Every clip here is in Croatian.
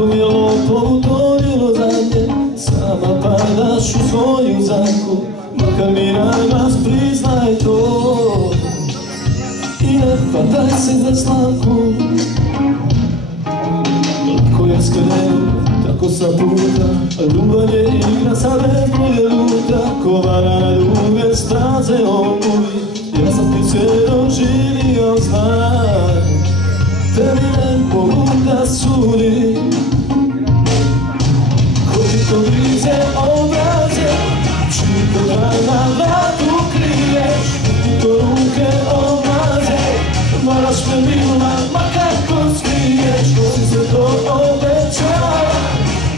Ako mi je lopov utonilo zadnje, sama padaš u svoju zamku. Makar mi naglas priznaj to i ne hvataj se za slamku. Lako je skrenut, tako sam puta, a ljubav je igra, sad netko je luta. Kovana na duge staze opuvi, ja sam ti sve doživio, znaj, tebi ne mogu da sudim. Koji to grize obraze, čiji to dan na vratu kriješ, ti to ruke obraze, moraš me milna, ma kako smiješ. Ko si se to obećala,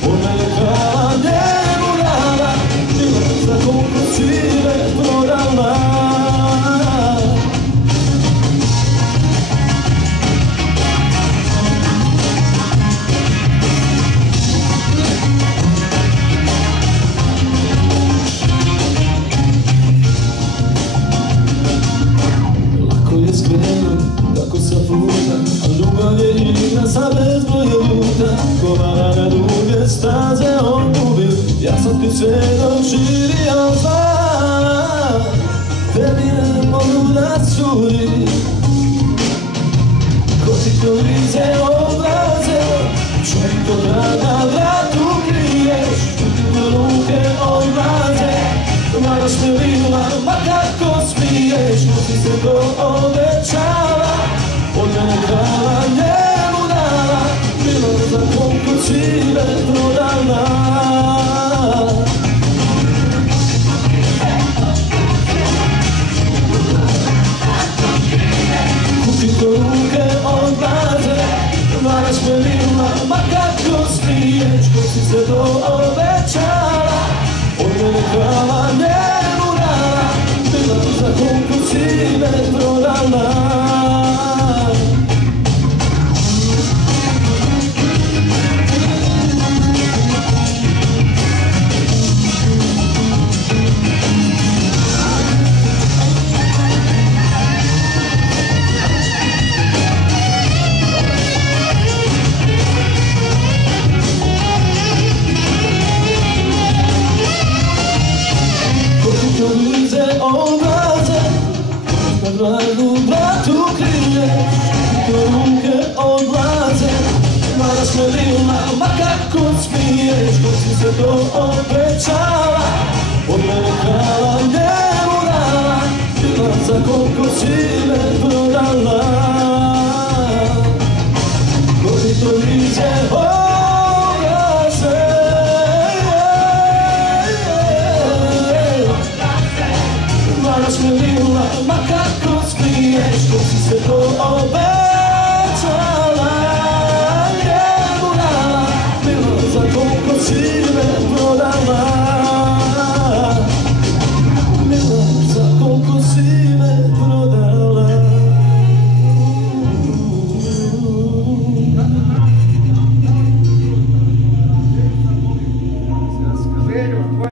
od mene krala njemu dala, bila za koliko si me prodala. Tako sam puta, a ljubav je igra sa bezbroj ljuta. Kovana na duge staze on gubi, ja sam ti sve doživio, znaj, tebi ne mogu da sudim. Ko ti to grize obraze, čovjek to na vratu kriješ, ti to ruke obraze, moraš me milna, ma kako smiješ. Ko si se to obećala, od mene krala njemu dala, bilo za koliko si me prodala. Kupi to ruke odlaze, moraš me milna, ma kako smiješ. Ko si se to obećala, od mene krala njemu dala, bilo za koliko si me prodala. U vratu kriješ, to ruke odlaze, moraš me milna, ma kako smiješ. Ko si se to obećala, od mene krala njemu dala, bila za koliko si me prodala.